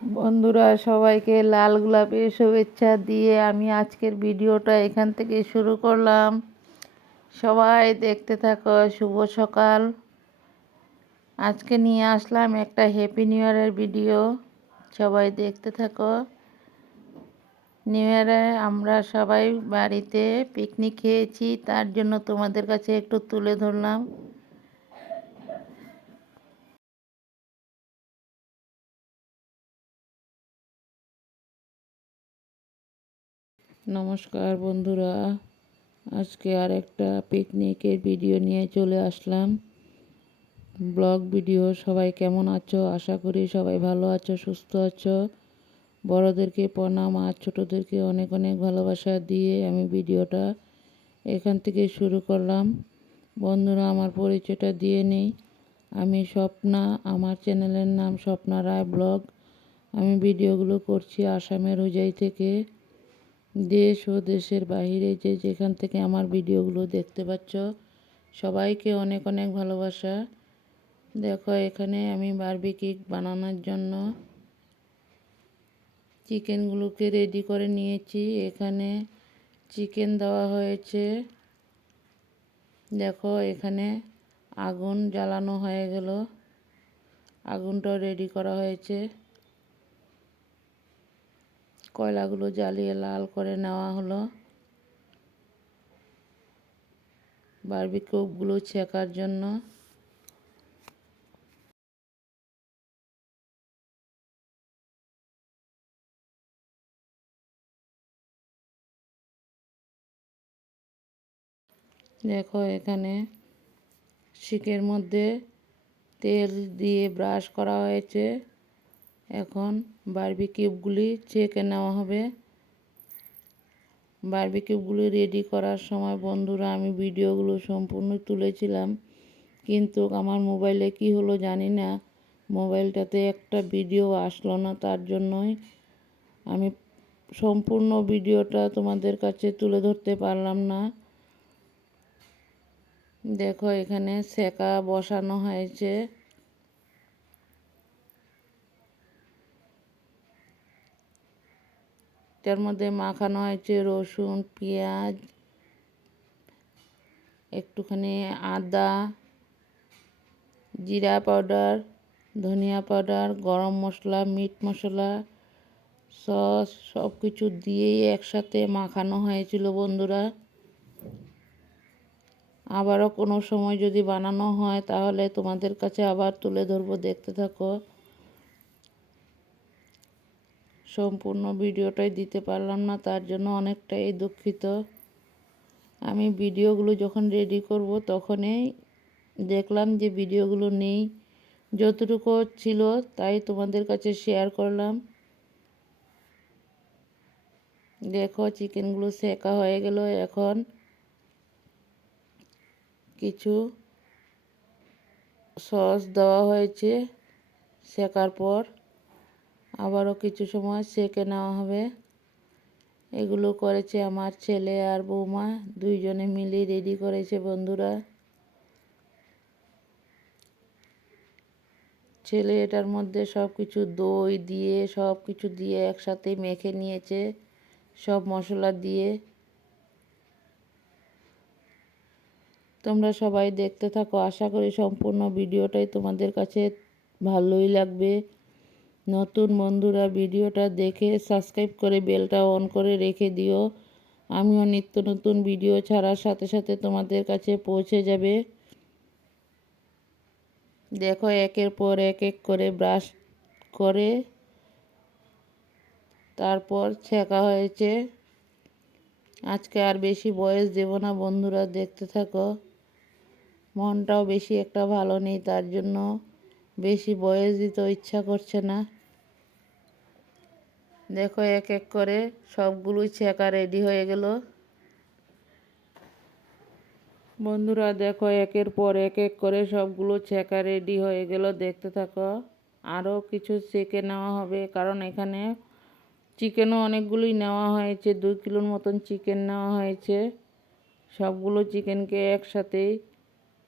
বন্ধুরা, সবাইকে লাল গোলাপের শুভেচ্ছা দিয়ে আমি আজকের ভিডিওটা এখান থেকে শুরু করলাম। সবাই দেখতে থাকো। শুভ সকাল। আজকে নিয়ে আসলাম একটা হ্যাপি নিউ ইয়ারের ভিডিও। সবাই দেখতে থাকো। নিউ ইয়ারে আমরা সবাই বাড়িতে পিকনিক খেয়েছি, তার জন্য তোমাদের কাছে একটু তুলে ধরলাম। নমস্কার বন্ধুরা, আজকে আর একটা পিকনিকের ভিডিও নিয়ে চলে আসলাম। Blog video. সবাই কেমন আছো? আশা করি সবাই ভালো আছো, সুস্থ আছো। বড়োদেরকে প্রণাম আর ছোটোদেরকে অনেক অনেক ভালোবাসা দিয়ে আমি ভিডিওটা এখান থেকে শুরু করলাম। বন্ধুরা, আমার পরিচয়টা দিয়ে নেই। আমি স্বপ্না, আমার চ্যানেলের নাম স্বপ্না রায় ব্লগ। আমি ভিডিওগুলো করছি আসামের হুজাই থেকে। দেশ ও দেশের বাইরে যে যেখান থেকে আমার ভিডিওগুলো দেখতে পাচ্ছ, সবাইকে অনেক অনেক ভালোবাসা। দেখো, এখানে আমি বারবিকিউ বানানোর জন্য চিকেনগুলোকে রেডি করে নিয়েছি। এখানে চিকেন দেওয়া হয়েছে। দেখো, এখানে আগুন জ্বালানো হয়ে গেল, আগুনটাও রেডি করা হয়েছে। কয়লাগুলো জ্বালিয়ে লাল করে নেওয়া হলো বারবিকিউগুলো ছেঁকার জন্য। দেখো, এখানে শিকের মধ্যে তেল দিয়ে ব্রাশ করা হয়েছে। এখন বারবিকিউগুলি ছেঁকে নেওয়া হবে। বারবিকিউগুলি রেডি করার সময় বন্ধুরা আমি ভিডিওগুলো সম্পূর্ণ তুলেছিলাম, কিন্তু আমার মোবাইলে কি হলো জানি না, মোবাইলটাতে একটা ভিডিও আসলো না। তার জন্যই আমি সম্পূর্ণ ভিডিওটা তোমাদের কাছে তুলে ধরতে পারলাম না। দেখো, এখানে সেকা বসানো হয়েছে। তার মধ্যে মাখানো হয়েছে রসুন, পেঁয়াজ, একটুখানি আদা, জিরা পাউডার, ধনিয়া পাউডার, গরম মশলা, মিট মশলা, সস সব কিছু দিয়েই একসাথে মাখানো হয়েছিল বন্ধুরা। আবারও কোনো সময় যদি বানানো হয় তাহলে তোমাদের কাছে আবার তুলে ধরবো, দেখতে থাকো। সম্পূর্ণ ভিডিওটাই দিতে পারলাম না, তার জন্য অনেকটাই দুঃখিত। আমি ভিডিওগুলো যখন রেডি করব তখনই দেখলাম যে ভিডিওগুলো নেই। যতটুকু ছিল তাই তোমাদের কাছে শেয়ার করলাম। দেখো, চিকেনগুলো সেকা হয়ে গেল। এখন কিছু সস দেওয়া হয়েছে। সেকার পর আবারও কিছু সময় সেকে নেওয়া হবে। এগুলো করেছে আমার ছেলে আর বৌমা, দুইজনে মিলে রেডি করেছে বন্ধুরা। ছেলে এটার মধ্যে সব কিছু দই দিয়ে সব কিছু দিয়ে একসাথে মেখে নিয়েছে, সব মশলা দিয়ে। তোমরা সবাই দেখতে থাকো। আশা করি সম্পূর্ণ ভিডিওটাই তোমাদের কাছে ভালোই লাগবে। নতুন বন্ধুরা ভিডিওটা দেখে সাবস্ক্রাইব করে বেলটা অন করে রেখে দিও। আমিও নিত্য নতুন ভিডিও ছাড়ার সাথে সাথে তোমাদের কাছে পৌঁছে যাবে। দেখো, একের পর এক করে ব্রাশ করে তারপর ছেঁকা হয়েছে। আজকে আর বেশি বয়স দেব না বন্ধুরা, দেখতে থাকো। মনটাও বেশি একটা ভালো নেই, তার জন্য বেশি বয়স দিতে ইচ্ছা করছে না। দেখো, এক এক করে সবগুলোই ছেঁকা রেডি হয়ে গেল বন্ধুরা। দেখো, একের পর এক করে সবগুলো ছেঁকা রেডি হয়ে গেল, দেখতে থাকো। আরও কিছু সেঁকে নেওয়া হবে, কারণ এখানে চিকেনও অনেকগুলোই নেওয়া হয়েছে। 2 কিলোর মতন চিকেন নেওয়া হয়েছে। সবগুলো চিকেনকে একসাথেই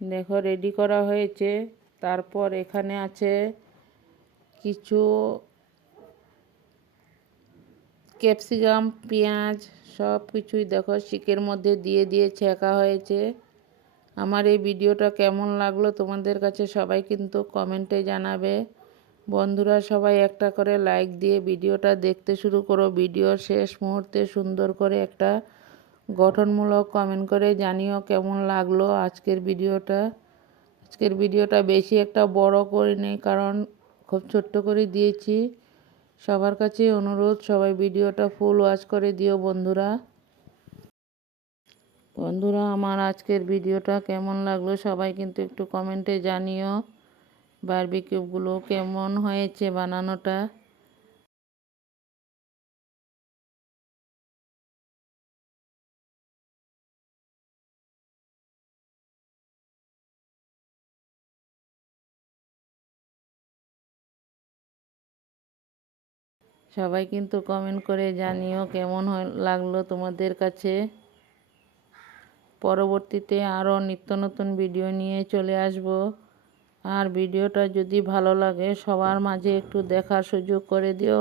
দেখো রেডি করা হয়েছে। তারপর এখানে আছে কিছু ক্যাপসিকাম, পেঁয়াজ সব কিছুই দেখো শিকের মধ্যে দিয়ে দিয়ে ছেঁকা হয়েছে। আমার এই ভিডিওটা কেমন লাগলো তোমাদের কাছে সবাই কিন্তু কমেন্টে জানাবে। বন্ধুরা সবাই একটা করে লাইক দিয়ে ভিডিওটা দেখতে শুরু করো। ভিডিওর শেষ মুহূর্তে সুন্দর করে একটা গঠনমূলক কমেন্ট করে জানিও কেমন লাগলো আজকের ভিডিওটা। আজকের ভিডিওটা বেশি একটা বড় করিনি, কারণ খুব ছোট্ট করে দিয়েছি। সবার কাছে অনুরোধ, সবাই ভিডিওটা ফুল ওয়াচ করে দিও বন্ধুরা। বন্ধুরা আমার আজকের ভিডিওটা কেমন লাগলো সবাই কিন্তু একটু কমেন্টে জানিও। বারবিকিউগুলো কেমন হয়েছে বানানোটা। সবাই কিন্তু কমেন্ট করে জানিও কেমন লাগলো তোমাদের কাছে। পরবর্তীতে আরও নিত্য নতুন ভিডিও নিয়ে চলে আসব। আর ভিডিওটা যদি ভালো লাগে সবার মাঝে একটু দেখার সুযোগ করে দিও।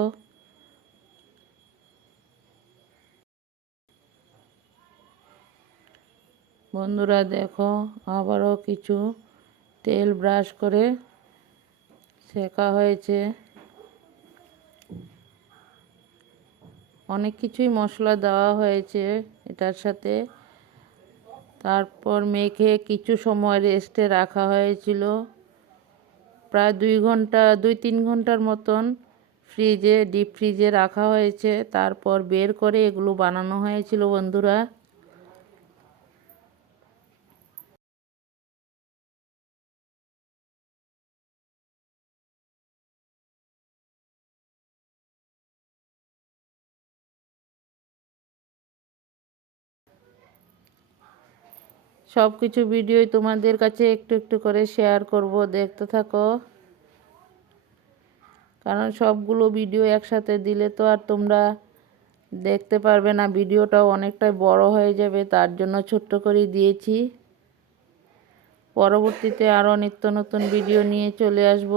বন্ধুরা দেখো আবারও কিছু তেল ব্রাশ করে সেঁকা হয়েছে। অনেক কিছুই মশলা দেওয়া হয়েছে এটার সাথে। তারপর মেখে কিছু সময় রেস্টে রাখা হয়েছিল, প্রায় 2-3 ঘন্টার মতন ডিপ ফ্রিজে রাখা হয়েছে। তারপর বের করে এগুলো বানানো হয়েছিল বন্ধুরা। সব কিছু ভিডিওই তোমাদের কাছে একটু একটু করে শেয়ার করব, দেখতে থাকো। কারণ সবগুলো ভিডিও একসাথে দিলে তো আর তোমরা দেখতে পারবে না, ভিডিওটাও অনেকটাই বড় হয়ে যাবে, তার জন্য ছোট্ট করে দিয়েছি। পরবর্তীতে আরও নিত্য নতুন ভিডিও নিয়ে চলে আসব।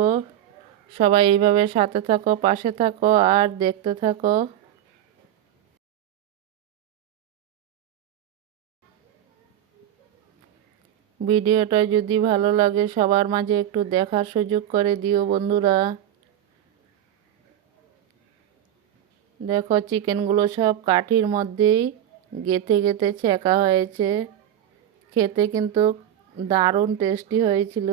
সবাই এইভাবে সাথে থাকো, পাশে থাকো আর দেখতে থাকো। ভিডিওটা যদি ভালো লাগে সবার মাঝে একটু দেখার সুযোগ করে দিও বন্ধুরা। দেখো চিকেনগুলো সব কাঠির মধ্যেই গেঁথে গেঁথে ছেঁকা হয়েছে। খেতে কিন্তু দারুণ টেস্টি হয়েছিল।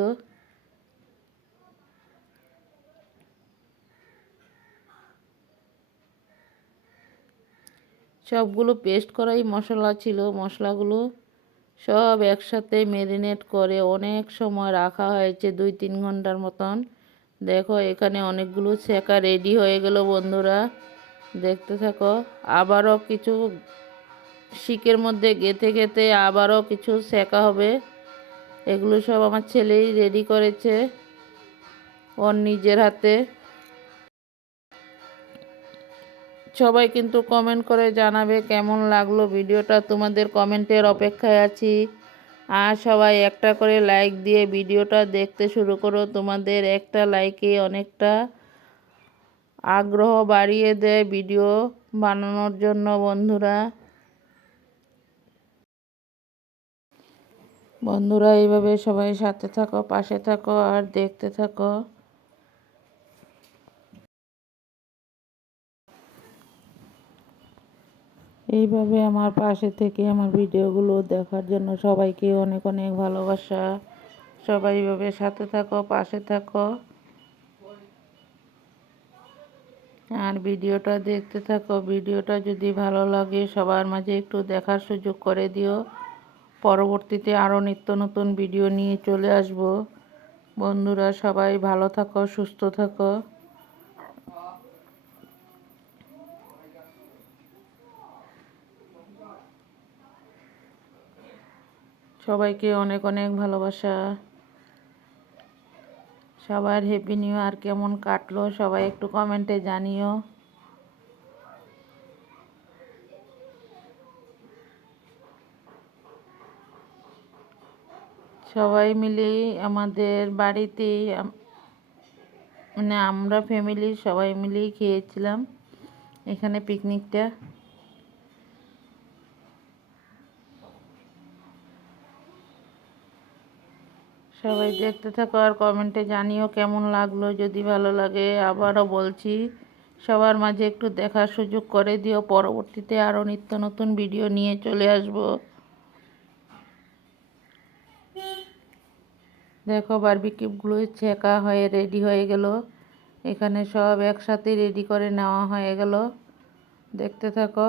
সবগুলো পেস্ট করাই মশলা ছিল। মশলাগুলো সব একসাথে ম্যারিনেট করে অনেক সময় রাখা হয়েছে, 2-3 ঘন্টার মতন। দেখো এখানে অনেকগুলো ছেঁকা রেডি হয়ে গেল বন্ধুরা, দেখতে থাকো। আবারও কিছু শিকের মধ্যে গেঁথে গেঁথে আবারও কিছু ছেঁকা হবে। এগুলো সব আমার ছেলেই রেডি করেছে ওর নিজের হাতে। সবাই কিন্তু কমেন্ট করে জানাবে কেমন লাগলো ভিডিওটা, তোমাদের কমেন্টের অপেক্ষায় আছি। আর সবাই একটা করে লাইক দিয়ে ভিডিওটা দেখতে শুরু করো। তোমাদের একটা লাইকে অনেকটা আগ্রহ বাড়িয়ে দেয় ভিডিও বানানোর জন্য বন্ধুরা। বন্ধুরা এইভাবে সবাই সাথে থাকো, পাশে থাকো আর দেখতে থাকো। এইভাবে আমার পাশে থেকে আমার ভিডিওগুলো দেখার জন্য সবাইকে অনেক অনেক ভালোবাসা। সবাই এইভাবে সাথে থাকো, পাশে থাকো আর ভিডিওটা দেখতে থাকো। ভিডিওটা যদি ভালো লাগে সবার মাঝে একটু দেখার সুযোগ করে দিও। পরবর্তীতে আরও নিত্য নতুন ভিডিও নিয়ে চলে আসব। বন্ধুরা সবাই ভালো থাকো, সুস্থ থাকো। সবাইকে অনেক অনেক ভালোবাসা। সবার হ্যাপি নিউ ইয়ার কেমন কাটলো সবাই একটু কমেন্টে জানিও। সবাই মিলে আমাদের বাড়িতেই মানে আমরা ফ্যামিলি সবাই মিলেই খেয়েছিলাম। এখানে পিকনিকটা। সবাই দেখতে থাকো আর কমেন্টে জানিও কেমন লাগলো। যদি ভালো লাগে আবারও বলছি সবার মাঝে একটু দেখার সুযোগ করে দিও। পরবর্তীতে আরও নিত্য নতুন ভিডিও নিয়ে চলে আসব। দেখো বারবিকিউগুলো ছেঁকা হয়ে রেডি হয়ে গেল। এখানে সব একসাথে রেডি করে নেওয়া হয়ে গেল। দেখতে থাকো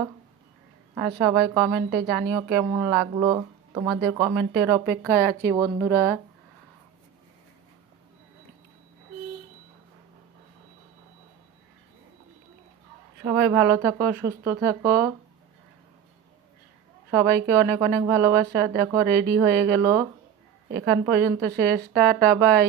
আর সবাই কমেন্টে জানিও কেমন লাগলো। তোমাদের কমেন্টের অপেক্ষায় আছি বন্ধুরা। সবাই ভালো থাকো, সুস্থ থাকো। সবাইকে অনেক অনেক ভালোবাসা। দেখো রেডি হয়ে গেল। এখান পর্যন্ত শেষ। Tata, by.